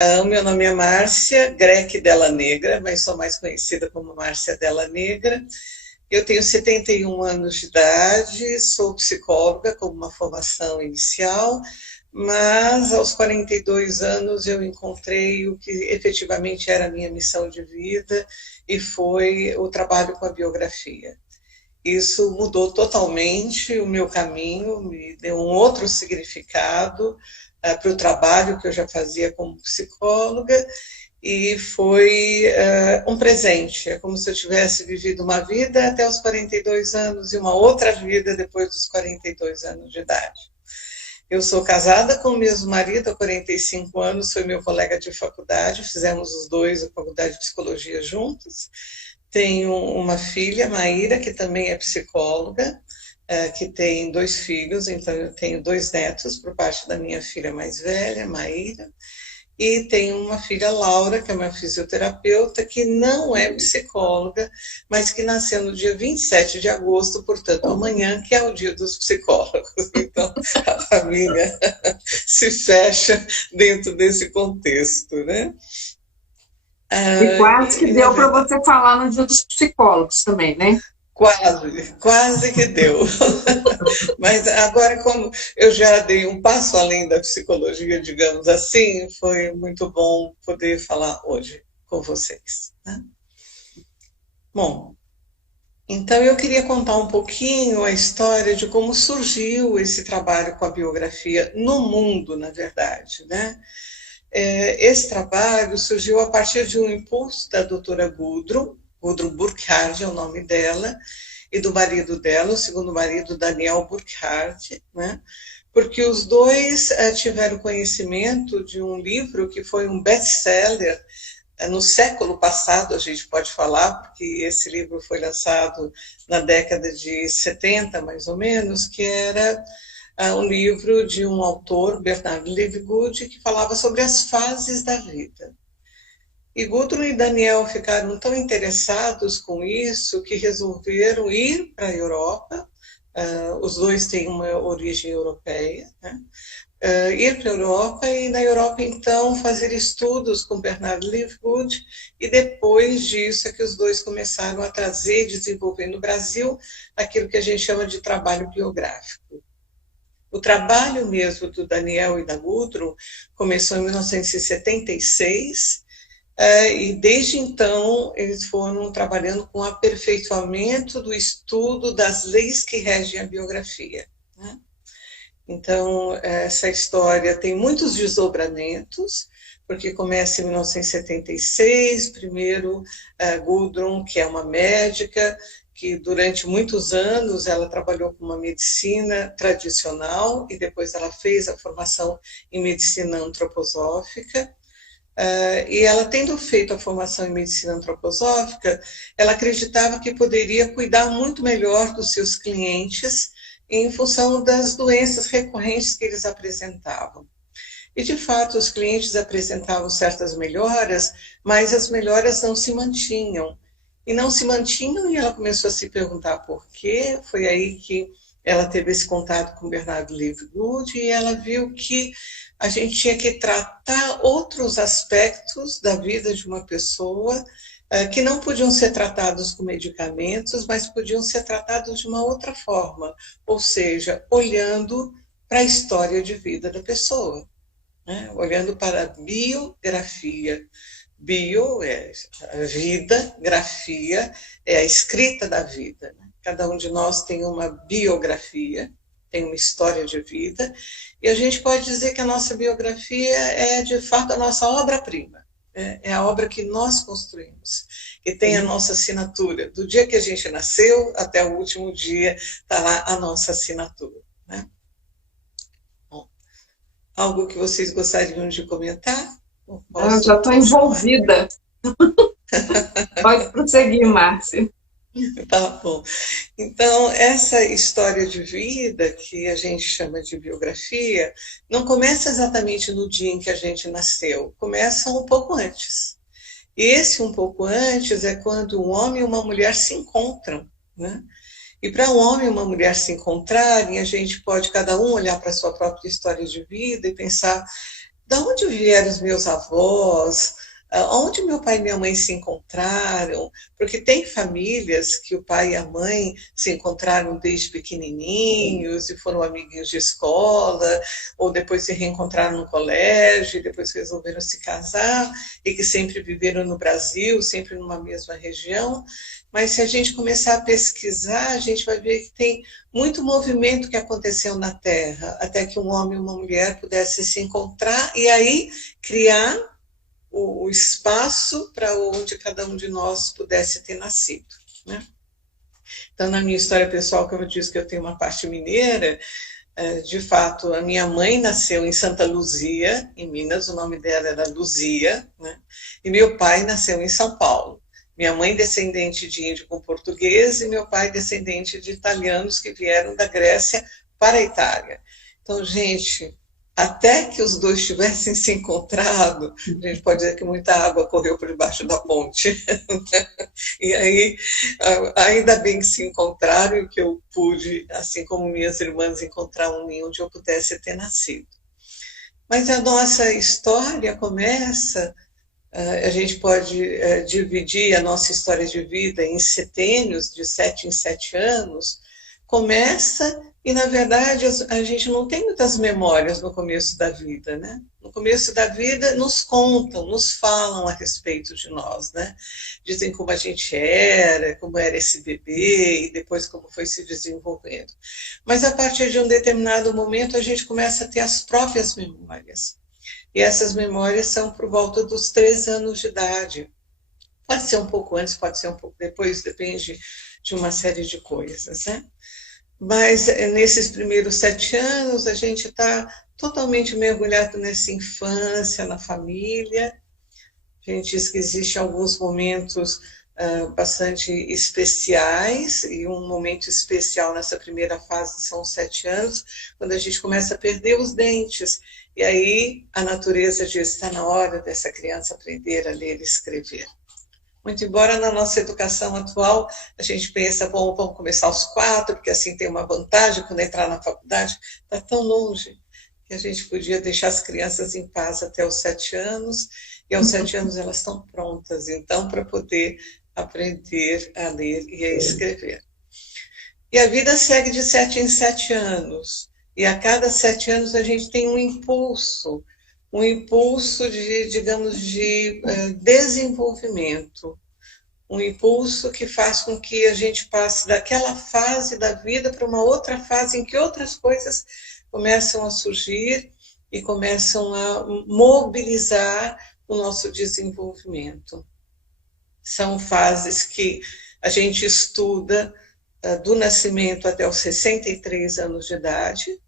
Meu nome é Márcia Grec Della Negra, mas sou mais conhecida como Márcia Della Negra. Eu tenho 71 anos de idade, sou psicóloga com uma formação inicial, mas aos 42 anos eu encontrei o que efetivamente era a minha missão de vida e foi o trabalho com a biografia. Isso mudou totalmente o meu caminho, me deu um outro significado para o trabalho que eu já fazia como psicóloga e foi um presente. É como se eu tivesse vivido uma vida até os 42 anos e uma outra vida depois dos 42 anos de idade. Eu sou casada com o mesmo marido há 45 anos, foi meu colega de faculdade, fizemos os dois a faculdade de psicologia juntos. Tenho uma filha, Maíra, que também é psicóloga, que tem 2 filhos, então eu tenho 2 netos por parte da minha filha mais velha, Maíra, e tenho uma filha, Laura, que é uma fisioterapeuta, que não é psicóloga, mas que nasceu no dia 27 de agosto, portanto, amanhã, que é o dia dos psicólogos. Então, a família se fecha dentro desse contexto, né? E quase que E, na deu para verdade, você falar no Dia dos Psicólogos também, né? quase que deu. Mas agora, como eu já dei um passo além da psicologia, digamos assim, foi muito bom poder falar hoje com vocês, né? Bom, então eu queria contar um pouquinho a história de como surgiu esse trabalho com a biografia no mundo, na verdade, né? Esse trabalho surgiu a partir de um impulso da doutora Gudrun Burkhardt é o nome dela, e do marido dela, o segundo marido, Daniel Burkhardt, né? Porque os dois tiveram conhecimento de um livro que foi um best-seller no século passado, a gente pode falar, porque esse livro foi lançado na década de 70, mais ou menos, que era um livro de um autor, Bernard Leavigood, que falava sobre as fases da vida. E Gudrun e Daniel ficaram tão interessados com isso que resolveram ir para a Europa. Os dois têm uma origem europeia, né? Ir para a Europa e na Europa então fazer estudos com Bernard Leavigood e depois disso é que os dois começaram a trazer e desenvolver no Brasil aquilo que a gente chama de trabalho biográfico. O trabalho mesmo do Daniel e da Gudrun começou em 1976 e desde então eles foram trabalhando com o aperfeiçoamento do estudo das leis que regem a biografia, né? Então, essa história tem muitos desdobramentos, porque começa em 1976, primeiro Gudrun, que é uma médica, que durante muitos anos ela trabalhou com uma medicina tradicional e depois ela fez a formação em medicina antroposófica. E ela, tendo feito a formação em medicina antroposófica, ela acreditava que poderia cuidar muito melhor dos seus clientes em função das doenças recorrentes que eles apresentavam. E, de fato, os clientes apresentavam certas melhoras, mas as melhoras não se mantinham. E não se mantinham, e ela começou a se perguntar por quê. Foi aí que ela teve esse contato com Bernardo Leavigood e ela viu que a gente tinha que tratar outros aspectos da vida de uma pessoa que não podiam ser tratados com medicamentos, mas podiam ser tratados de uma outra forma, ou seja, olhando para a história de vida da pessoa, né? Olhando para a biografia. Bio é a vida, grafia é a escrita da vida, né? Cada um de nós tem uma biografia, tem uma história de vida, e a gente pode dizer que a nossa biografia é, de fato, a nossa obra-prima. É a obra que nós construímos, que tem a nossa assinatura. Do dia que a gente nasceu até o último dia, está lá a nossa assinatura, né? Bom, algo que vocês gostariam de comentar? Eu Eu já posso estou continuar? envolvida. Pode prosseguir, Márcia. Tá bom. Então, essa história de vida, que a gente chama de biografia, não começa exatamente no dia em que a gente nasceu, começa um pouco antes. E esse um pouco antes é quando um homem e uma mulher se encontram, né? E para um homem e uma mulher se encontrarem, a gente pode cada um olhar para a sua própria história de vida e pensar da onde vieram os meus avós, onde meu pai e minha mãe se encontraram, porque tem famílias que o pai e a mãe se encontraram desde pequenininhos e foram amiguinhos de escola, ou depois se reencontraram no colégio, e depois resolveram se casar, e que sempre viveram no Brasil, sempre numa mesma região. Mas se a gente começar a pesquisar, a gente vai ver que tem muito movimento que aconteceu na Terra, até que um homem e uma mulher pudessem se encontrar e aí criar o espaço para onde cada um de nós pudesse ter nascido, né? Então, na minha história pessoal, como eu disse que eu tenho uma parte mineira, de fato, a minha mãe nasceu em Santa Luzia, em Minas, o nome dela era Luzia, né? E meu pai nasceu em São Paulo. Minha mãe descendente de índio com português e meu pai descendente de italianos que vieram da Grécia para a Itália. Então, gente, até que os dois tivessem se encontrado, a gente pode dizer que muita água correu por debaixo da ponte. E aí, ainda bem que se encontraram e que eu pude, assim como minhas irmãs, encontrar um ninho onde eu pudesse ter nascido. Mas a nossa história começa... A gente pode dividir a nossa história de vida em setênios, de 7 em 7 anos, começa e, na verdade, a gente não tem muitas memórias no começo da vida, né? No começo da vida nos contam, nos falam a respeito de nós, né? Dizem como a gente era, como era esse bebê e depois como foi se desenvolvendo. Mas a partir de um determinado momento a gente começa a ter as próprias memórias. E essas memórias são por volta dos 3 anos de idade. Pode ser um pouco antes, pode ser um pouco depois, depende de uma série de coisas, né? Mas nesses primeiros 7 anos, a gente está totalmente mergulhado nessa infância, na família. A gente diz que existem alguns momentos bastante especiais, e um momento especial nessa primeira fase são os 7 anos, quando a gente começa a perder os dentes. E aí a natureza diz, está na hora dessa criança aprender a ler e escrever. Muito embora na nossa educação atual a gente pensa, bom, vamos começar aos 4, porque assim tem uma vantagem quando entrar na faculdade, está tão longe que a gente podia deixar as crianças em paz até os 7 anos, e aos 7 anos elas estão prontas, então, para poder aprender a ler e a escrever. E a vida segue de 7 em 7 anos. E a cada 7 anos a gente tem um impulso de, digamos, de desenvolvimento, um impulso que faz com que a gente passe daquela fase da vida para uma outra fase em que outras coisas começam a surgir e começam a mobilizar o nosso desenvolvimento. São fases que a gente estuda do nascimento até os 63 anos de idade.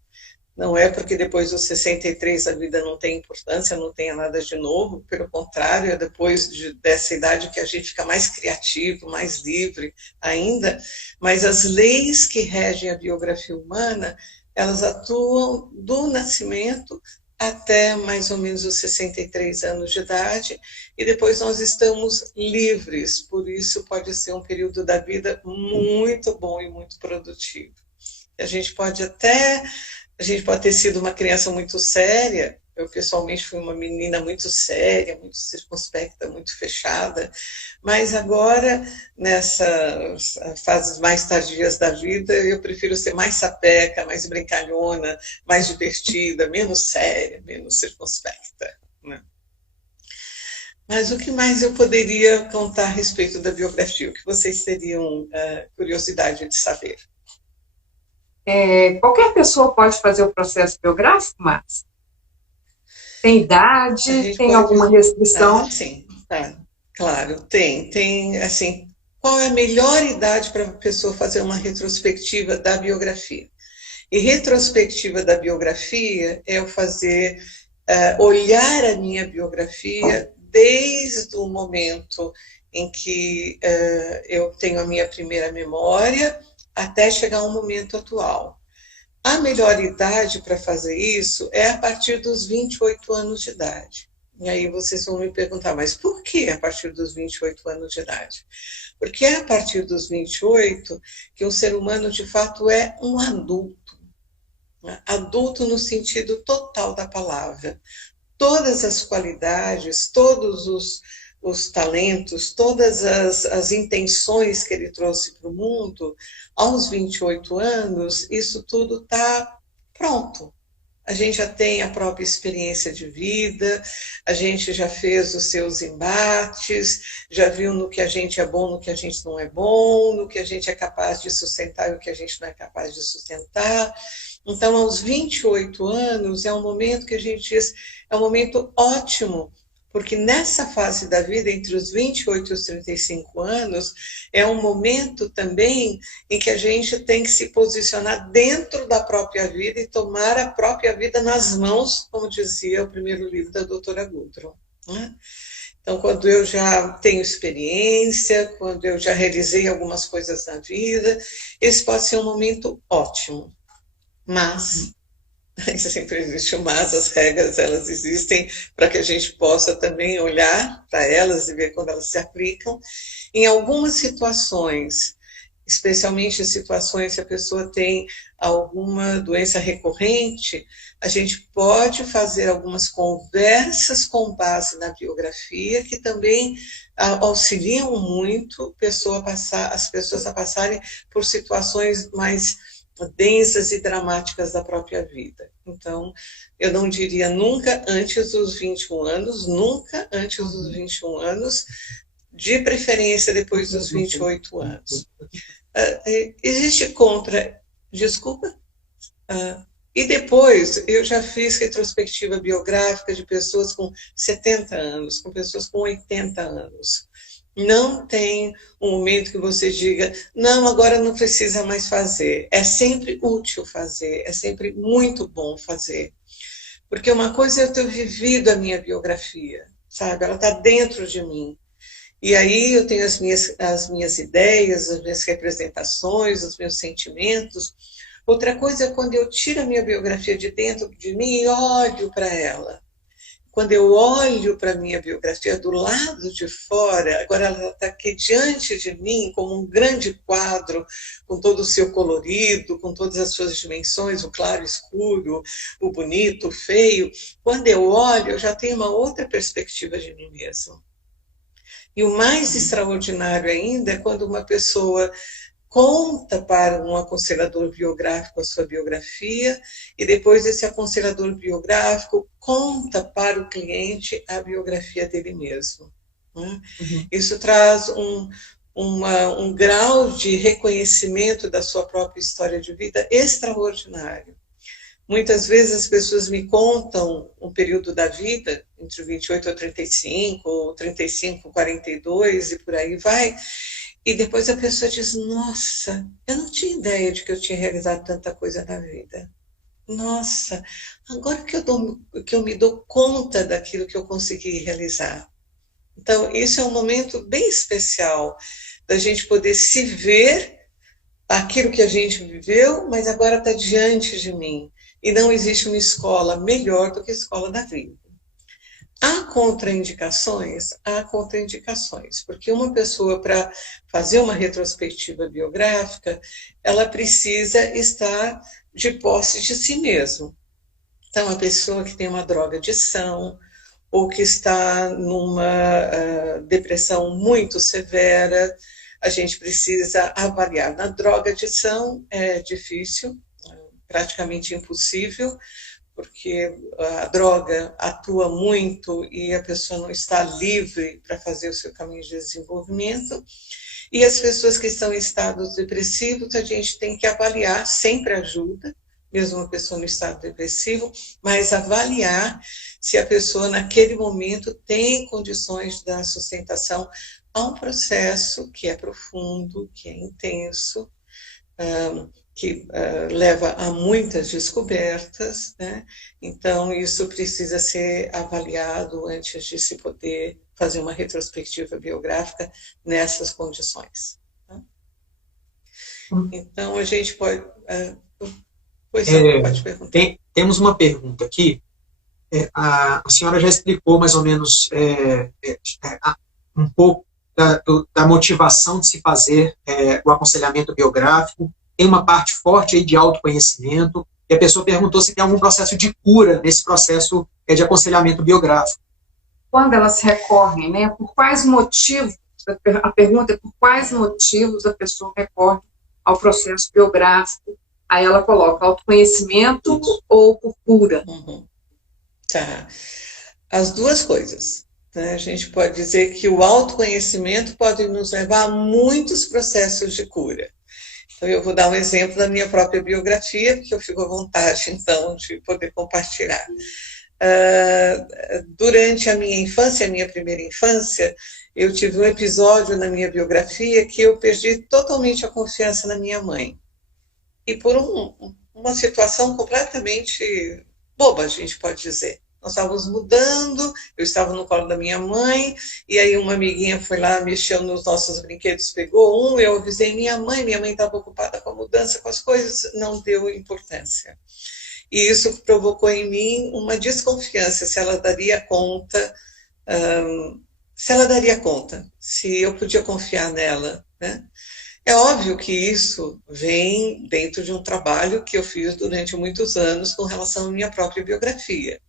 Não é porque depois dos 63 a vida não tem importância, não tenha nada de novo, pelo contrário, é depois dessa idade que a gente fica mais criativo, mais livre ainda, mas as leis que regem a biografia humana, elas atuam do nascimento até mais ou menos os 63 anos de idade, e depois nós estamos livres, por isso pode ser um período da vida muito bom e muito produtivo. A gente pode ter sido uma criança muito séria. Eu, pessoalmente, fui uma menina muito séria, muito circunspecta, muito fechada. Mas agora, nessas fases mais tardias da vida, eu prefiro ser mais sapeca, mais brincalhona, mais divertida, menos séria, menos circunspecta, né? Mas o que mais eu poderia contar a respeito da biografia? O que vocês teriam curiosidade de saber? Qualquer pessoa pode fazer o processo biográfico, Márcia? Tem idade? Tem alguma restrição? Sim, tá. Claro, tem, assim, qual é a melhor idade para a pessoa fazer uma retrospectiva da biografia? E retrospectiva da biografia é eu fazer, olhar a minha biografia desde o momento em que eu tenho a minha primeira memória até chegar ao momento atual. A melhor idade para fazer isso é a partir dos 28 anos de idade. E aí vocês vão me perguntar, mas por que a partir dos 28 anos de idade? Porque é a partir dos 28 que um ser humano, de fato, é um adulto. Adulto no sentido total da palavra. todas as qualidades, todos os talentos, todas as intenções que ele trouxe para o mundo, aos 28 anos, isso tudo está pronto. A gente já tem a própria experiência de vida, a gente já fez os seus embates, já viu no que a gente é bom, no que a gente não é bom, no que a gente é capaz de sustentar e o que a gente não é capaz de sustentar. Então, aos 28 anos, é um momento que a gente diz, é um momento ótimo, porque nessa fase da vida, entre os 28 e os 35 anos, é um momento também em que a gente tem que se posicionar dentro da própria vida e tomar a própria vida nas mãos, como dizia o primeiro livro da doutora Gudrun, né? Então, quando eu já tenho experiência, quando eu já realizei algumas coisas na vida, esse pode ser um momento ótimo. Mas sempre existe o mas, as regras elas existem para que a gente possa também olhar para elas e ver quando elas se aplicam. Em algumas situações, especialmente em situações que a pessoa tem alguma doença recorrente, a gente pode fazer algumas conversas com base na biografia que também auxiliam muito as pessoas a passarem por situações mais densas e dramáticas da própria vida. Então, eu não diria nunca antes dos 21 anos, nunca antes dos 21 anos, de preferência depois dos 28 anos. Existe desculpa? E depois, eu já fiz retrospectiva biográfica de pessoas com 70 anos, com pessoas com 80 anos. Não tem um momento que você diga, não, agora não precisa mais fazer. É sempre útil fazer, é sempre muito bom fazer. Porque uma coisa é eu ter vivido a minha biografia, sabe? Ela está dentro de mim. E aí eu tenho as minhas ideias, as minhas representações, os meus sentimentos. Outra coisa é quando eu tiro a minha biografia de dentro de mim e olho para ela. Quando eu olho para a minha biografia do lado de fora, agora ela está aqui diante de mim como um grande quadro, com todo o seu colorido, com todas as suas dimensões, o claro, o escuro, o bonito, o feio. Quando eu olho, eu já tenho uma outra perspectiva de mim mesmo. E o mais extraordinário ainda é quando uma pessoa conta para um aconselhador biográfico a sua biografia e depois esse aconselhador biográfico conta para o cliente a biografia dele mesmo, né? Isso traz um grau de reconhecimento da sua própria história de vida extraordinário. Muitas vezes as pessoas me contam um período da vida, entre 28 a 35, ou 35 a 42 e por aí vai. E depois a pessoa diz, nossa, eu não tinha ideia de que eu tinha realizado tanta coisa na vida. Nossa, agora que eu me dou conta daquilo que eu consegui realizar. Então, isso é um momento bem especial da gente poder se ver aquilo que a gente viveu, mas agora está diante de mim. E não existe uma escola melhor do que a escola da vida. Há contraindicações? Há contraindicações, porque uma pessoa, para fazer uma retrospectiva biográfica, ela precisa estar de posse de si mesma. Então, a pessoa que tem uma drogadição, ou que está numa depressão muito severa, a gente precisa avaliar. Na drogadição é difícil, praticamente impossível, porque a droga atua muito e a pessoa não está livre para fazer o seu caminho de desenvolvimento. E as pessoas que estão em estados depressivos, a gente tem que avaliar, sempre ajuda, mesmo uma pessoa no estado depressivo, mas avaliar se a pessoa naquele momento tem condições de dar sustentação a um processo que é profundo, que é intenso, que leva a muitas descobertas, né? Então, isso precisa ser avaliado antes de se poder fazer uma retrospectiva biográfica nessas condições. Tá? Então, a gente pode... pode perguntar. Temos uma pergunta aqui. A senhora já explicou mais ou menos um pouco da motivação de se fazer o aconselhamento biográfico. Tem uma parte forte aí de autoconhecimento. E a pessoa perguntou se tem algum processo de cura nesse processo de aconselhamento biográfico. Quando elas recorrem, né? Por quais motivos? A pergunta é por quais motivos a pessoa recorre ao processo biográfico? Aí ela coloca autoconhecimento ou por cura. Tá. As duas coisas. Né? A gente pode dizer que o autoconhecimento pode nos levar a muitos processos de cura. Então, eu vou dar um exemplo da minha própria biografia, porque eu fico à vontade, então, de poder compartilhar. Durante a minha infância, a minha primeira infância, eu tive um episódio na minha biografia que eu perdi totalmente a confiança na minha mãe. E por uma situação completamente boba, a gente pode dizer. Nós estávamos mudando, eu estava no colo da minha mãe, e aí uma amiguinha foi lá, mexeu nos nossos brinquedos, pegou um, eu avisei minha mãe estava ocupada com a mudança, com as coisas, não deu importância. E isso provocou em mim uma desconfiança, se ela daria conta, se eu podia confiar nela, né? É óbvio que isso vem dentro de um trabalho que eu fiz durante muitos anos com relação à minha própria biografia.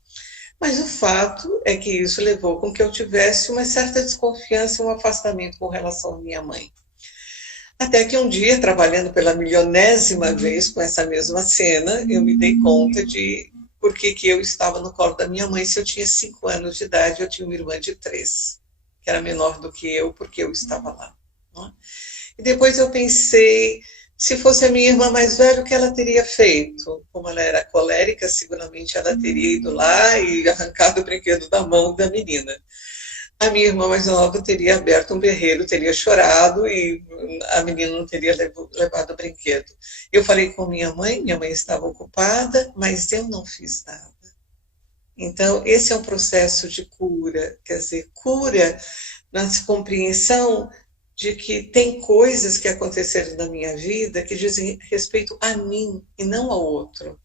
Mas o fato é que isso levou com que eu tivesse uma certa desconfiança, um afastamento com relação à minha mãe. Até que um dia, trabalhando pela milionésima vez com essa mesma cena, eu me dei conta de por que eu estava no colo da minha mãe. Se eu tinha 5 anos de idade, eu tinha uma irmã de 3, que era menor do que eu, porque eu estava lá. Não é? E depois eu pensei, se fosse a minha irmã mais velha, o que ela teria feito? Como ela era colérica, seguramente ela teria ido lá e arrancado o brinquedo da mão da menina. A minha irmã mais nova teria aberto um berreiro, teria chorado e a menina não teria levado o brinquedo. Eu falei com minha mãe estava ocupada, mas eu não fiz nada. Então, esse é um processo de cura, quer dizer, cura na compreensão de que tem coisas que aconteceram na minha vida que dizem respeito a mim e não ao outro.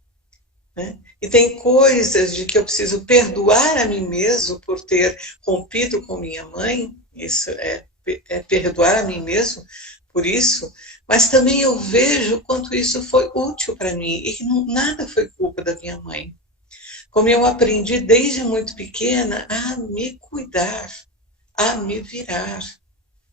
Né? E tem coisas de que eu preciso perdoar a mim mesmo por ter rompido com minha mãe, isso é perdoar a mim mesmo por isso, mas também eu vejo quanto isso foi útil para mim e que nada foi culpa da minha mãe. Como eu aprendi desde muito pequena a me cuidar, a me virar.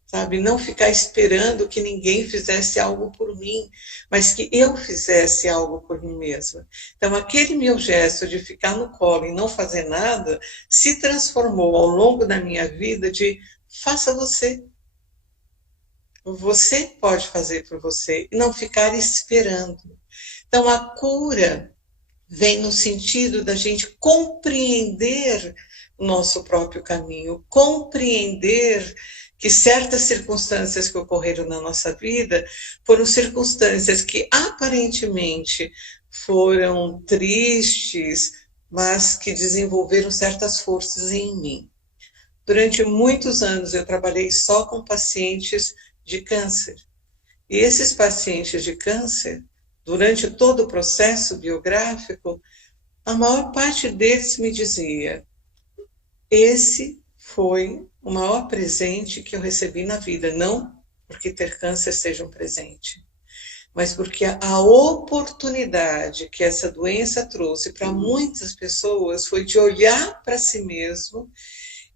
Sabe? Não ficar esperando que ninguém fizesse algo por mim, mas que eu fizesse algo por mim mesma. Então, aquele meu gesto de ficar no colo e não fazer nada se transformou ao longo da minha vida de faça você. Você pode fazer por você e não ficar esperando. Então, a cura vem no sentido da gente compreender o nosso próprio caminho, compreender que certas circunstâncias que ocorreram na nossa vida foram circunstâncias que aparentemente foram tristes, mas que desenvolveram certas forças em mim. Durante muitos anos eu trabalhei só com pacientes de câncer. E esses pacientes de câncer, durante todo o processo biográfico, a maior parte deles me dizia: esse foi o maior presente que eu recebi na vida, não porque ter câncer seja um presente, mas porque a oportunidade que essa doença trouxe para muitas pessoas foi de olhar para si mesmo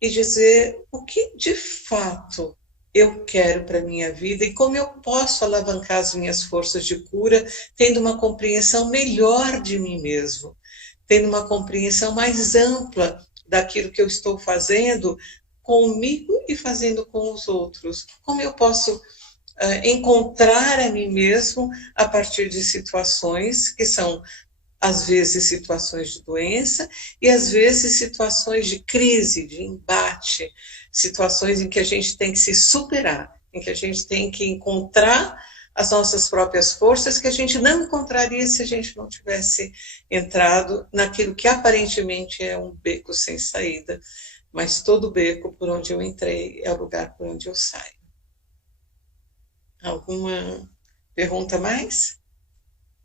e dizer o que de fato eu quero para a minha vida e como eu posso alavancar as minhas forças de cura tendo uma compreensão melhor de mim mesmo, tendo uma compreensão mais ampla daquilo que eu estou fazendo comigo e fazendo com os outros. Como eu posso encontrar a mim mesmo a partir de situações que são, às vezes, situações de doença e, às vezes, situações de crise, de embate, situações em que a gente tem que se superar, em que a gente tem que encontrar as nossas próprias forças que a gente não encontraria se a gente não tivesse entrado naquilo que aparentemente é um beco sem saída, mas todo beco por onde eu entrei é o lugar por onde eu saio. Alguma pergunta mais?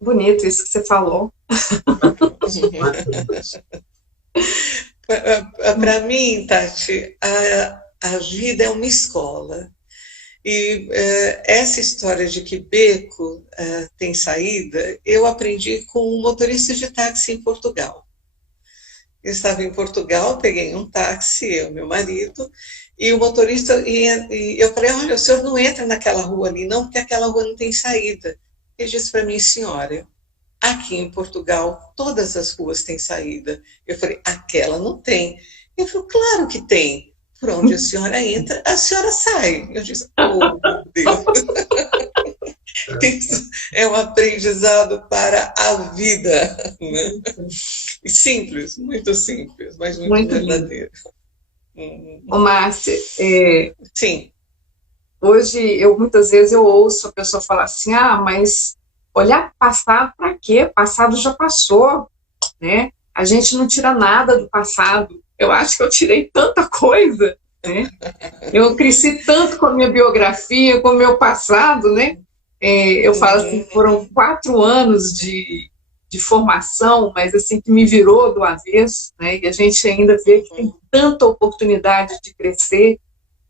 Bonito isso que você falou. Para mim, Tati, a vida é uma escola. E essa história de que beco tem saída, eu aprendi com um motorista de táxi em Portugal. Eu estava em Portugal, peguei um táxi, eu e meu marido, e o motorista, e eu falei, olha, o senhor não entra naquela rua ali, não, porque aquela rua não tem saída. Ele disse para mim, senhora, aqui em Portugal, todas as ruas têm saída. Eu falei, aquela não tem. Ele falou, claro que tem. Por onde a senhora entra, a senhora sai. Eu disse, oh, meu Deus. Isso é um aprendizado para a vida. Né? Simples, mas muito verdadeiro. Ô, Márcia, Sim. Hoje, muitas vezes eu ouço a pessoa falar assim, mas olhar passado para quê? Passado já passou, né? A gente não tira nada do passado. Eu acho que eu tirei tanta coisa, né? Eu cresci tanto com a minha biografia, com o meu passado, né? Eu falo assim, foram 4 anos de formação, mas assim, que me virou do avesso, né? E a gente ainda vê que tem tanta oportunidade de crescer,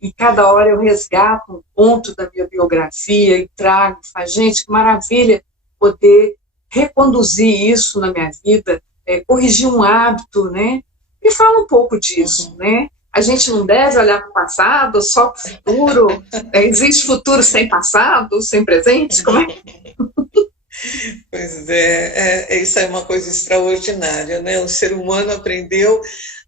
e cada hora eu resgato um ponto da minha biografia e trago, falo, gente, que maravilha poder reconduzir isso na minha vida, corrigir um hábito, né? Me fala um pouco disso, né? A gente não deve olhar para o passado, só para o futuro. Existe futuro sem passado, sem presente? Como é? Pois isso é uma coisa extraordinária, né? O ser humano aprendeu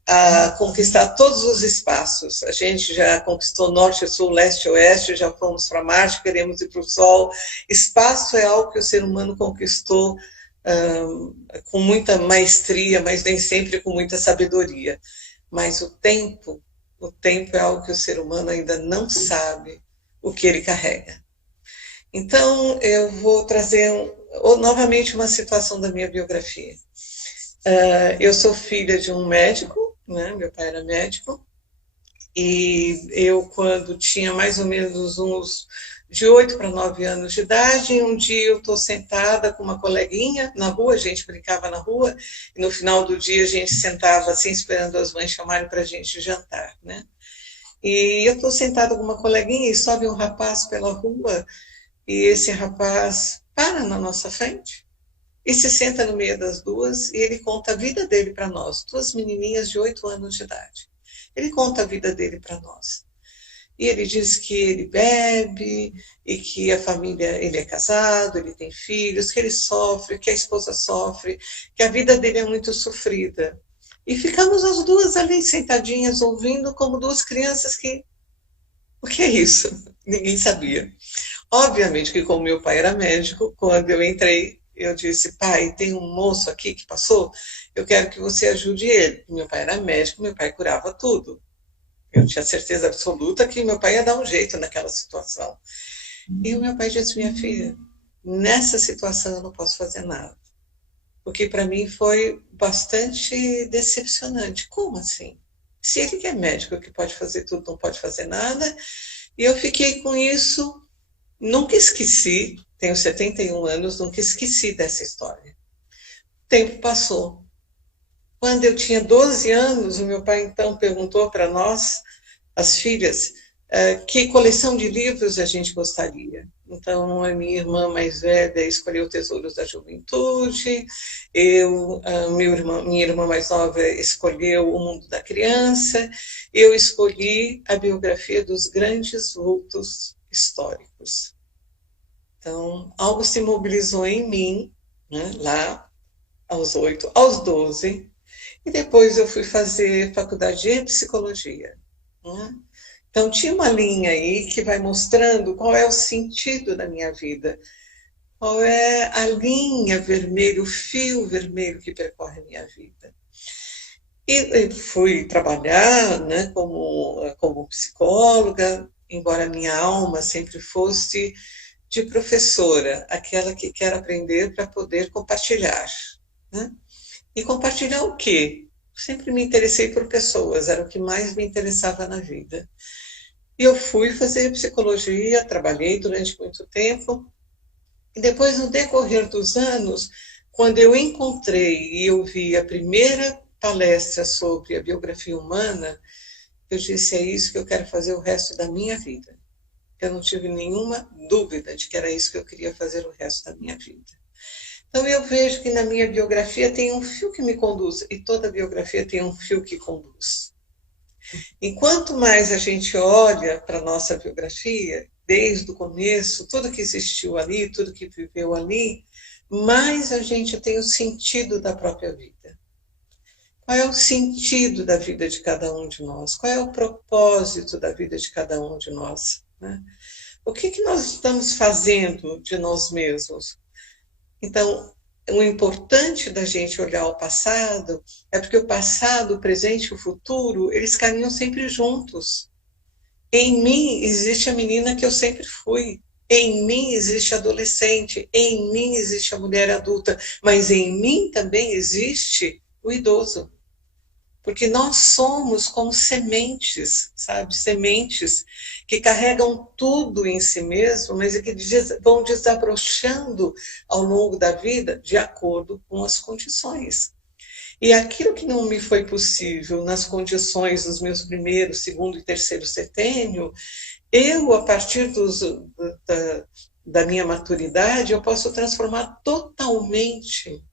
a conquistar todos os espaços. A gente já conquistou norte, sul, leste, oeste, já fomos para Marte, queremos ir para o Sol. Espaço é algo que o ser humano conquistou com muita maestria, mas nem sempre com muita sabedoria. Mas o tempo é algo que o ser humano ainda não sabe o que ele carrega. Então, eu vou trazer novamente uma situação da minha biografia. Eu sou filha de um médico, né? Meu pai era médico, e eu, quando tinha mais ou menos uns de 8 para 9 anos de idade, um dia eu estou sentada com uma coleguinha na rua, a gente brincava na rua, e no final do dia a gente sentava assim, esperando as mães chamarem para a gente jantar, né? E eu estou sentada com uma coleguinha e sobe um rapaz pela rua, e esse rapaz para na nossa frente e se senta no meio das duas, e ele conta a vida dele para nós, 2 menininhas de 8 anos de idade. Ele conta a vida dele para nós. E ele diz que ele bebe, e que a família, ele é casado, ele tem filhos, que ele sofre, que a esposa sofre, que a vida dele é muito sofrida. E ficamos as duas ali sentadinhas, ouvindo como 2 crianças que... O que é isso? Ninguém sabia. Obviamente que, como meu pai era médico, quando eu entrei, eu disse, pai, tem um moço aqui que passou, eu quero que você ajude ele. Meu pai era médico, meu pai curava tudo. Eu tinha certeza absoluta que meu pai ia dar um jeito naquela situação. E o meu pai disse, minha filha, nessa situação eu não posso fazer nada. O que para mim foi bastante decepcionante. Como assim? Se ele que é médico, que pode fazer tudo, não pode fazer nada. E eu fiquei com isso, nunca esqueci, tenho 71 anos, nunca esqueci dessa história. O tempo passou. Quando eu tinha 12 anos, o meu pai então perguntou para nós, as filhas, que coleção de livros a gente gostaria. Então, a minha irmã mais velha escolheu Tesouros da Juventude, minha irmã mais nova escolheu O Mundo da Criança, eu escolhi a biografia dos grandes vultos históricos. Então, algo se mobilizou em mim, né, lá, aos 8, aos 12, e depois eu fui fazer faculdade de psicologia. Né? Então, tinha uma linha aí que vai mostrando qual é o sentido da minha vida, qual é a linha vermelha, o fio vermelho que percorre a minha vida. E fui trabalhar, né, como psicóloga, embora minha alma sempre fosse de professora, aquela que quer aprender para poder compartilhar. Né? E compartilhar o quê? Sempre me interessei por pessoas, era o que mais me interessava na vida. E eu fui fazer psicologia, trabalhei durante muito tempo, e depois, no decorrer dos anos, quando eu encontrei e eu vi a primeira palestra sobre a biografia humana, eu disse, é isso que eu quero fazer o resto da minha vida. eu não tive nenhuma dúvida de que era isso que eu queria fazer o resto da minha vida. Então eu vejo que na minha biografia tem um fio que me conduz, e toda biografia tem um fio que conduz. E quanto mais a gente olha para a nossa biografia, desde o começo, tudo que existiu ali, tudo que viveu ali, mais a gente tem o sentido da própria vida. Qual é o sentido da vida de cada um de nós? Qual é o propósito da vida de cada um de nós? Né? O que nós estamos fazendo de nós mesmos? Então, o importante da gente olhar o passado é porque o passado, o presente e o futuro, eles caminham sempre juntos. Em mim existe a menina que eu sempre fui. Em mim existe a adolescente. Em mim existe a mulher adulta. Mas em mim também existe o idoso. Porque nós somos como sementes, sabe? Sementes que carregam tudo em si mesmo, mas que vão desabrochando ao longo da vida de acordo com as condições. E aquilo que não me foi possível nas condições dos meus primeiro, segundo e terceiro setênio, eu, a partir da minha maturidade, eu posso transformar totalmente.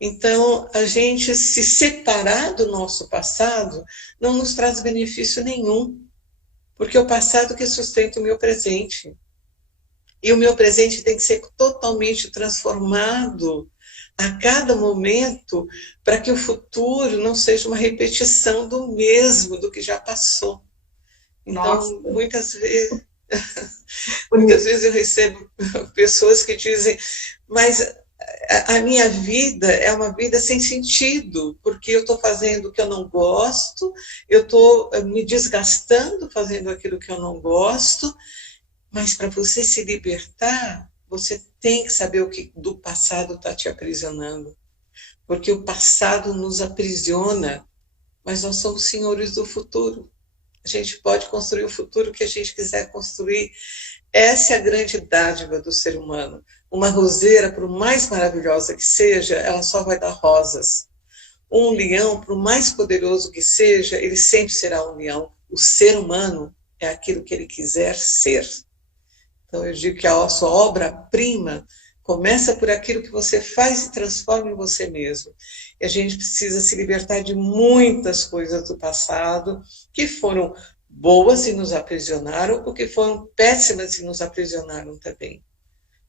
Então, a gente se separar do nosso passado não nos traz benefício nenhum, porque é o passado que sustenta o meu presente. E o meu presente tem que ser totalmente transformado a cada momento para que o futuro não seja uma repetição do mesmo, do que já passou. Então, muitas vezes eu recebo pessoas que dizem, mas a minha vida é uma vida sem sentido, porque eu estou fazendo o que eu não gosto, eu estou me desgastando fazendo aquilo que eu não gosto, mas para você se libertar, você tem que saber o que do passado está te aprisionando, porque o passado nos aprisiona, mas nós somos senhores do futuro. A gente pode construir o futuro que a gente quiser construir. Essa é a grande dádiva do ser humano. Uma roseira, por mais maravilhosa que seja, ela só vai dar rosas. Um leão, por mais poderoso que seja, ele sempre será um leão. O ser humano é aquilo que ele quiser ser. Então eu digo que a sua obra-prima começa por aquilo que você faz e transforma em você mesmo. E a gente precisa se libertar de muitas coisas do passado que foram boas e nos aprisionaram, ou que foram péssimas e nos aprisionaram também.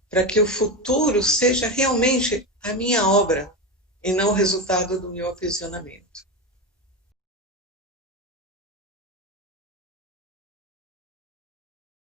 Para que o futuro seja realmente a minha obra e não o resultado do meu aprisionamento.